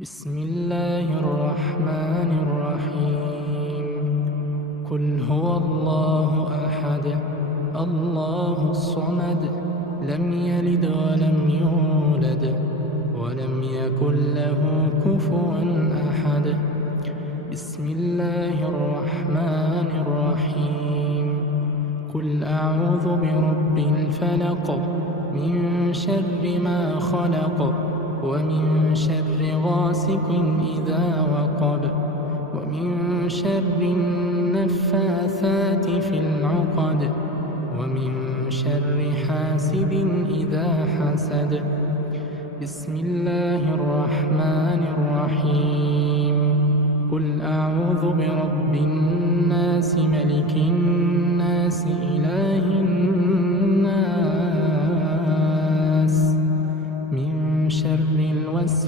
بسم الله الرحمن الرحيم. قل هو الله أحد الله الصمد لم يلد ولم يولد ولم يكن له كفوا أحد. بسم الله الرحمن الرحيم. قل أعوذ برب الفلق من شر ما خلق ومن شر غاسق إذا وقب ومن شر النفاثات في العقد ومن شر حاسد إذا حسد. بسم الله الرحمن الرحيم. قل أعوذ برب الناس ملك الناس إله الناس من شر الوسواس